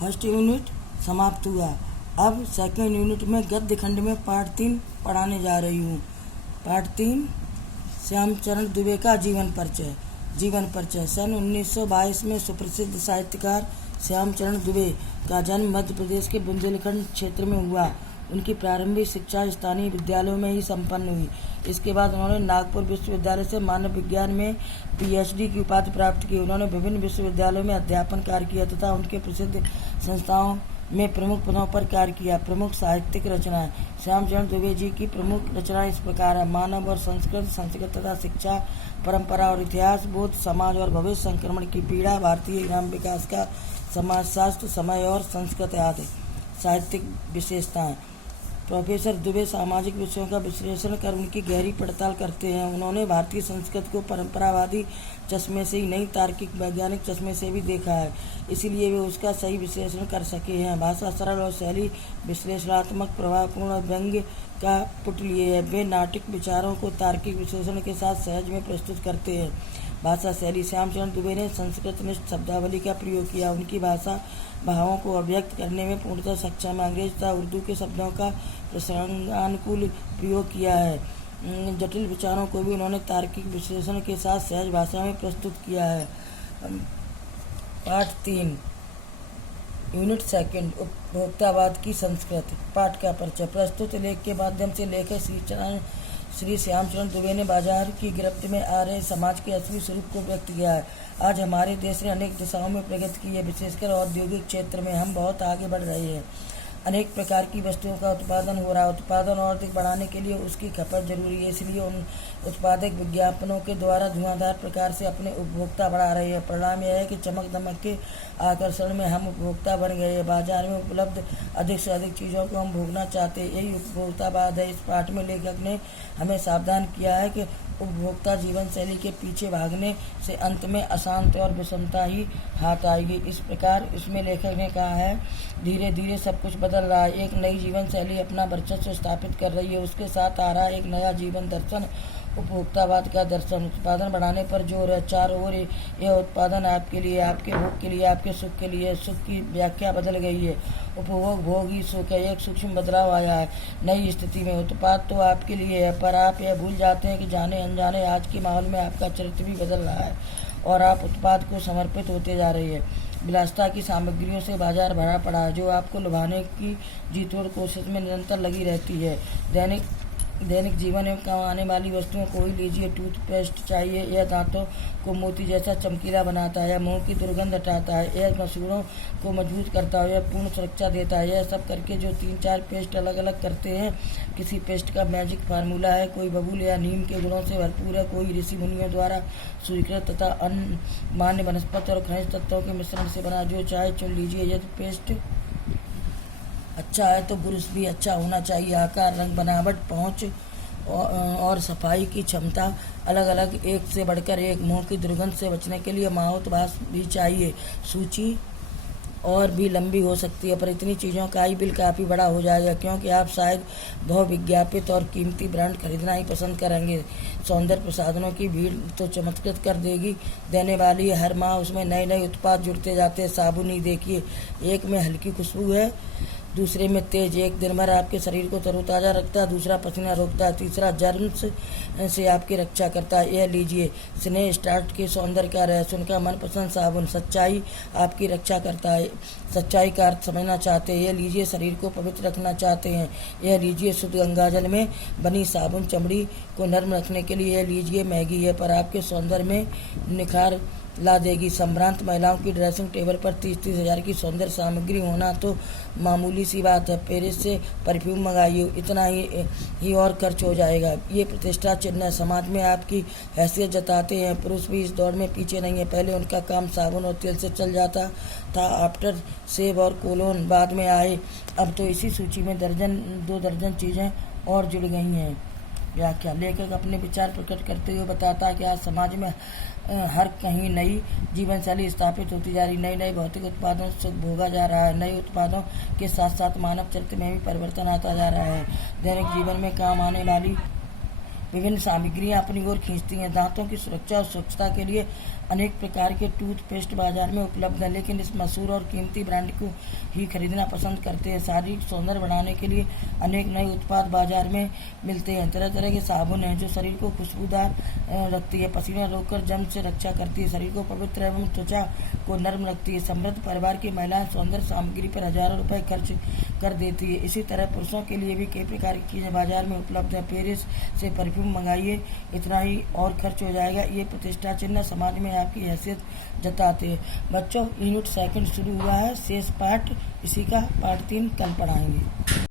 First unit समाप्त हुआ। अब सेकेंड यूनिट में गद्य खंड में पार्ट 3 पढ़ाने जा रही हूँ। पार्ट 3 श्यामचरण दुबे का जीवन परिचय। सन 1922 में सुप्रसिद्ध साहित्यकार श्यामचरण दुबे का जन्म मध्य प्रदेश के बुंदेलखंड क्षेत्र में हुआ। उनकी प्रारंभिक शिक्षा स्थानीय विद्यालयों में ही संपन्न हुई। इसके बाद उन्होंने नागपुर विश्वविद्यालय से मानव विज्ञान में PhD की उपाधि प्राप्त की। उन्होंने विभिन्न विश्वविद्यालयों में अध्यापन कार्य किया तथा उनके प्रसिद्ध संस्थाओं में प्रमुख पदों पर कार्य किया। प्रमुख साहित्यिक रचनाएं। श्यामचरण दुबे जी की प्रमुख रचनाएं इस प्रकार है: मानव और संस्कृत तथा शिक्षा, परंपरा और इतिहास, बोध, समाज और भविष्य, संक्रमण की पीड़ा, भारतीय ग्राम विकास का समाजशास्त्र, समय और संस्कृत आदि। साहित्यिक विशेषताएं। प्रोफेसर दुबे सामाजिक विषयों का विश्लेषण कर उनकी गहरी पड़ताल करते हैं। उन्होंने भारतीय संस्कृति को परंपरावादी चश्मे से ही नहीं, तार्किक वैज्ञानिक चश्मे से भी देखा है, इसीलिए वे उसका सही विश्लेषण कर सके हैं। भाषा सरल और शैली विश्लेषणात्मक, प्रभावपूर्ण, व्यंग्य का पुट लिए है। वे नाटक विचारों को तार्किक विश्लेषण के साथ सहज में प्रस्तुत करते हैं। भाषा शैली। श्यामचरण दुबे ने संस्कृतनिष्ठ शब्दावली का प्रयोग किया। उनकी भाषा भावों को अभिव्यक्त करने में पूर्णतः सक्षम है। अंग्रेजी तथा उर्दू के शब्दों का प्रसंगानुकूल प्रयोग किया है। जटिल विचारों को भी उन्होंने तार्किक विश्लेषण के साथ सहज भाषा में प्रस्तुत किया है। पाठ 3 यूनिट सेकंड उपभोक्तावाद की संस्कृति। पाठ का परिचय। प्रस्तुत लेख के माध्यम से लेखक श्री श्यामचरण दुबे ने बाजार की गिरफ्त में आ रहे समाज के असली स्वरूप को व्यक्त किया है। आज हमारे देश ने अनेक दिशाओं में प्रगति की है। विशेषकर औद्योगिक क्षेत्र में हम बहुत आगे बढ़ रहे हैं। अनेक प्रकार की वस्तुओं का उत्पादन हो रहा है। उत्पादन और अधिक बढ़ाने के लिए उसकी खपत जरूरी है, इसलिए उन उत्पादक विज्ञापनों के द्वारा धुआंधार प्रकार से अपने उपभोक्ता बढ़ा रहे हैं। परिणाम यह है कि चमक दमक के आकर्षण में हम उपभोक्ता बन गए हैं। बाजार में उपलब्ध अधिक से अधिक चीज़ों को हम भोगना चाहते हैं। यही उपभोक्तावाद है। इस पाठ में लेखक ने हमें सावधान किया है कि उपभोक्ता जीवन शैली के पीछे भागने से अंत में अशांति और विषमता ही हाथ आएगी। इस प्रकार इसमें लेखक ने कहा है, धीरे धीरे सब कुछ बदल रहा है। एक नई जीवन शैली अपना वर्चस्व स्थापित कर रही है। उसके साथ आ रहा है एक नया जीवन दर्शन, उपभोक्तावाद का दर्शन। उत्पादन बढ़ाने पर जोर है। चारों ओर यह उत्पादन आपके लिए, आपके भोग के लिए, आपके सुख के लिए। सुख की व्याख्या बदल गई है। उपभोग भोग ही सुख है। एक सूक्ष्म बदलाव आया है नई स्थिति में। उत्पाद तो आपके लिए है, पर आप यह भूल जाते हैं कि जाने अनजाने आज के माहौल में आपका चरित्र भी बदल रहा है और आप उत्पाद को समर्पित होते जा रही है। विलासिता की सामग्रियों से बाजार भरा पड़ा है, जो आपको लुभाने की जीतोड़ कोशिश में निरंतर लगी रहती है। दैनिक जीवन में काम आने वाली वस्तुओं को ही लीजिए। टूथपेस्ट चाहिए, यह दांतों को मोती जैसा चमकीला बनाता है, यह मुंह की दुर्गंध हटाता है, यह मसूड़ों को मजबूत करता है, यह पूर्ण सुरक्षा देता है। यह सब करके जो 3-4 पेस्ट अलग अलग करते हैं, किसी पेस्ट का मैजिक फार्मूला है। कोई बबूल या नीम के गुणों से भरपूर है, कोई ऋषि मुनियों द्वारा स्वीकृत तथा मान्य वनस्पति और खनिज तत्वों के मिश्रण से बना। जो चाहे चुन लीजिए। यदि पेस्ट अच्छा है तो ब्रश भी अच्छा होना चाहिए। आकार, रंग, बनावट, पहुँच और सफाई की क्षमता अलग अलग, एक से बढ़कर एक। मुंह की दुर्गंध से बचने के लिए माउथवाश भी चाहिए। सूची और भी लंबी हो सकती है, पर इतनी चीज़ों का ही बिल काफ़ी बड़ा हो जाएगा, क्योंकि आप शायद बहुविज्ञापित और कीमती ब्रांड खरीदना ही पसंद करेंगे। सौंदर्य प्रसाधनों की भीड़ तो चमत्कृत कर देने वाली है। हर माह उसमें नए नए उत्पाद जुड़ते जाते हैं। साबुन ही देखिए, एक में हल्की खुशबू है, दूसरे में तेज। एक दिन भर आपके शरीर को तरोताज़ा रखता है, दूसरा पसीना रोकता है, तीसरा जर्म्स से आपकी रक्षा करता है। यह लीजिए, स्नेह स्टार्ट के सौंदर्य का रहस्य। उनका मनपसंद साबुन। सच्चाई आपकी रक्षा करता है। सच्चाई का अर्थ समझना चाहते हैं, यह लीजिए। शरीर को पवित्र रखना चाहते हैं, यह लीजिए। शुद्ध गंगाजल में बनी साबुन। चमड़ी को नर्म रखने के लिए, यह लीजिए। मैगी है, पर आपके सौंदर्य में निखार ला देगी। संभ्रांत महिलाओं की ड्रेसिंग टेबल पर 30-30 हज़ार की सौंदर्य सामग्री होना तो मामूली सी बात है। पेरिस से परफ्यूम मंगाइए, इतना ही और खर्च हो जाएगा। ये प्रतिष्ठा चिन्ह है, समाज में आपकी हैसियत जताते हैं। पुरुष भी इस दौड़ में पीछे नहीं है। पहले उनका काम साबुन और तेल से चल जाता था, आफ्टर शेव और कोलोन बाद में आए। अब तो इसी सूची में 2 दर्जन चीज़ें और जुड़ गई हैं। व्याख्या। लेखक अपने विचार प्रकट करते हुए बताता है कि आज समाज में हर कहीं नई जीवन शैली स्थापित होती जा रही। नए भौतिक उत्पादों से भोगा जा रहा है। नए उत्पादों के साथ साथ मानव चरित्र में भी परिवर्तन आता जा रहा है। दैनिक जीवन में काम आने वाली विभिन्न सामग्रियां अपनी ओर खींचती हैं। दांतों की सुरक्षा और स्वच्छता के लिए अनेक प्रकार के टूथपेस्ट बाजार में उपलब्ध हैं, लेकिन इस मशहूर और कीमती ब्रांड को ही खरीदना पसंद करते हैं। शारीरिक सौंदर्य बढ़ाने के लिए अनेक नए उत्पाद बाजार में मिलते हैं। तरह तरह के साबुन हैं जो शरीर को खुशबूदार रखती है, पसीना रोककर जम से रक्षा करती है, शरीर को पवित्र एवं त्वचा को नर्म रखती है। समृद्ध परिवार की महिलाएं सौंदर्य सामग्री पर हजारों रुपए खर्च कर देती है। इसी तरह पुरुषों के लिए भी कई प्रकार की चीजें बाजार में उपलब्ध है। पेरिस से परफ्यूम मंगाइए, इतना ही और खर्च हो जाएगा। ये प्रतिष्ठा चिन्ह समाज में आपकी हैसियत जताते हैं। बच्चों, यूनिट सेकंड शुरू हुआ है, शेष पार्ट इसी का पार्ट 3 कल पढ़ाएंगे।